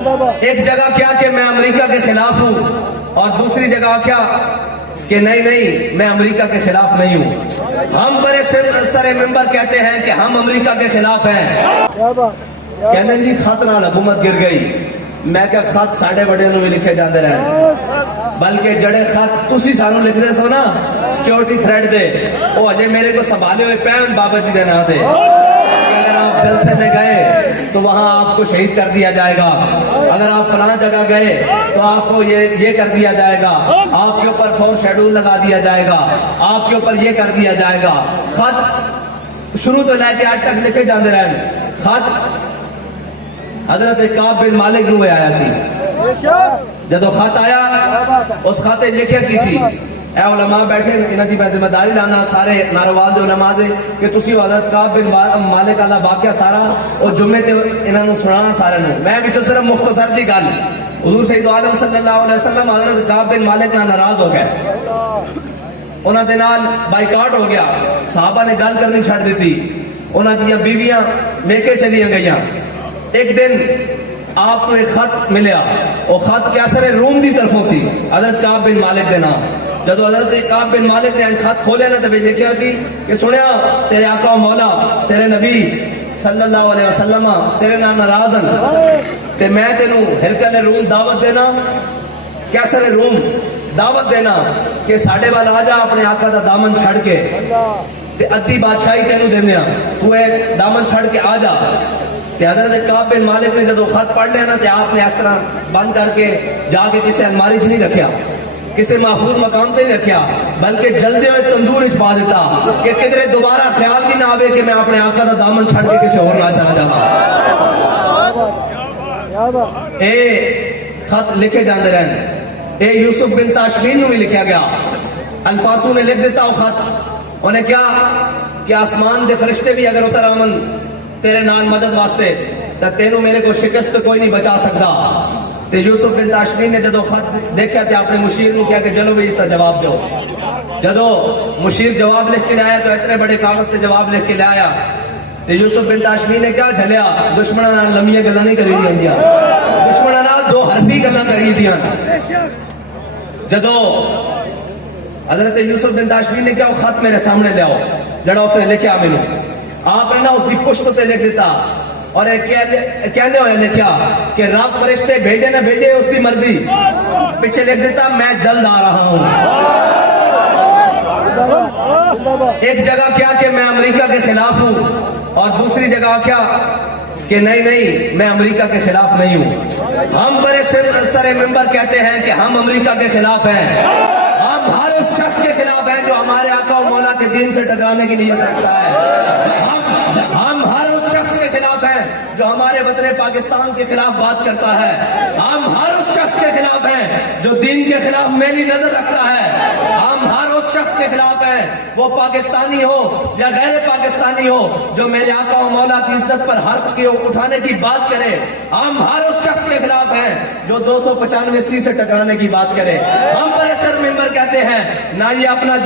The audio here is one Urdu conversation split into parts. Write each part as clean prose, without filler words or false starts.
ایک جگہ کیا کہ میں امریکہ کے خلاف ہوں، اور دوسری جگہ کیا کہ نہیں میں امریکہ کے خلاف نہیں ہوں۔ ہم بڑے سر ممبر کہتے ہیں کہ ہم امریکہ کے خلاف ہیں، کہتے ہیں جی خط نال حکومت گر گئی۔ میں کہ خط ساڑھے بڑے نو بھی لکھے جاندے رہے، بلکہ جڑے خط تسی سانو لکھ دے سو نا سیکیورٹی تھریٹ دے، وہ اجے میرے کو سنبھالے ہوئے پیم بابا جی دے نا دے کہ اگر آپ جلسے میں گئے تو وہاں آپ کو شہید کر دیا جائے گا، اگر آپ فلاں جگہ گئے تو آپ کو یہ کر دیا جائے گا، آپ کے اوپر فور شیڈول لگا دیا جائے گا، آپ کے اوپر یہ کر دیا جائے گا۔ خط شروع تو لے کے آج تک لکھے جاندے رہے۔ خط حضرت کعب بن مالک نو آیا سی، جدو خط آیا اس خط لکھے کسی اے علماء بیٹھے انہاں دی ذمہ داری لانا سارے ناروال دے علماء دے کہ تسی حضرت کعب بن مالک والا واقعہ سارا او جمعے تے انہاں نو سنانا سارے نو۔ میں وچوں صرف مختصر جی گل، حضور سید عالم صلی اللہ علیہ وسلم حضرت کعب بن مالک نال ناراض ہو گئے، انہاں دے نال بائیکاٹ ہو گیا، صحابہ نے گل کرنی چھڑ دیتی، انہاں دیاں بیویاں میکے چلیاں گئیاں۔ ایک دن آپ کو ایک خط ملیا، وہ خط کیسر روم دی طرفوں سی حضرت کعب بن مالک دے نام۔ جدو حضرت کعب بن مالک نے خط کھولے نا تو لکھیا سی کہ سنیا تیرے آقا و مولا تیرے نبی صلی اللہ علیہ وسلم تیرے نام ناراض ہیں تے میں تینوں ہرکل روم دعوت دینا، کیسر روم دعوت دینا کہ ساڈے وال آ جا اپنے آقا دا دامن چھڑ کے تے ادھی بادشاہی تینوں دیندیاں، تو ایک دامن چھڑ کے آ جا۔ تے حضرت کعب بن مالک نے جدو خط پڑھ لیا نا تے آپ نے اس طرح بند کر کے جا کے کسی الماری چ نہیں رکھیا، کسی محفوظ مقام تے نہیں رکھیا، بلکہ جلدے ہوئے تندور وچ پا دیتا کہ کدھر دوبارہ خیال بھی نہ آوے کہ میں اپنے آقا دا دامن چھڑ کے کسی اور نہ چلا جاواں۔ اے خط لکھے جاندے رہن، اے یوسف بن تاشفین نو بھی لکھیا گیا، الفاسو نے لکھ دیتا وہ خط، انہیں کیا کہ آسمان دے فرشتے بھی اگر اتر آمن تیرے نال مدد واسطے تو تینوں میرے کو شکست کوئی نہیں بچا سکتا۔ تے یوسف بن تاشفین نے جدو خط دیکھا تے اپنے مشیر نے کیا کہ چلو بھی اس کا جواب دو۔ جدو مشیر جواب لکھ کے لایا تو اتنے بڑے کاغذ تے جواب لکھ کے لایا تے یوسف بن تاشفین نے کیا جھلیا، دشمناں نال لمبیاں گلاں نہیں کری دیندیاں، دشمناں نال دو حرفی گلاں کری دیاں۔ جدو حضرت یوسف بن تاشفین نے کیا وہ خط میرے سامنے لے آؤ جڑا اس نے لکھیا مینوں، آپ نے نا اس کی پشت تے لکھ دیتا اور کہنے ہوئے لکھیا کہ رب فرشتے بھیجے نہ بھیجے اس کی مرضی، پیچھے لکھ دیتا میں جلد آ رہا ہوں۔ ایک جگہ کیا کہ میں امریکہ کے خلاف ہوں، اور دوسری جگہ کیا کہ نہیں میں امریکہ کے خلاف نہیں ہوں۔ ہم بڑے سر ممبر کہتے ہیں کہ ہم امریکہ کے خلاف ہیں، ہم ہر اس شخص کے خلاف ہیں جو ہمارے آقا و مولا کے دین سے ٹکرانے کی نیت رکھتا ہے، ہم ہر اس شخص کے خلاف ہیں جو ہمارے وطن پاکستان کے خلاف بات کرتا ہے، ہم ہر اس شخص کے خلاف ہیں جو دین کے خلاف میلی نظر رکھتا ہے، ہم ہر اس شخص کے خلاف ہیں وہ پاکستانی ہو یا غیر پاکستانی ہو جو میرے آقا و مولا کی عزت پر حرف کے اٹھانے کی بات کرے، ہم ہر اس شخص کے خلاف ہیں جو 295 سے ٹکرانے کی بات کرے۔ ہم بڑے سر ممبر کہتے ہیں نہ یہ اپنا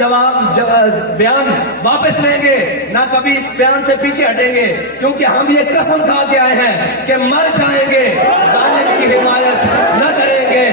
بیان واپس لیں گے نہ کبھی اس بیان سے پیچھے ہٹیں گے، کیونکہ ہم یہ قسم کھا کے آئے ہیں کہ مر جائیں گے ظالم کی حمایت نہ کریں گے۔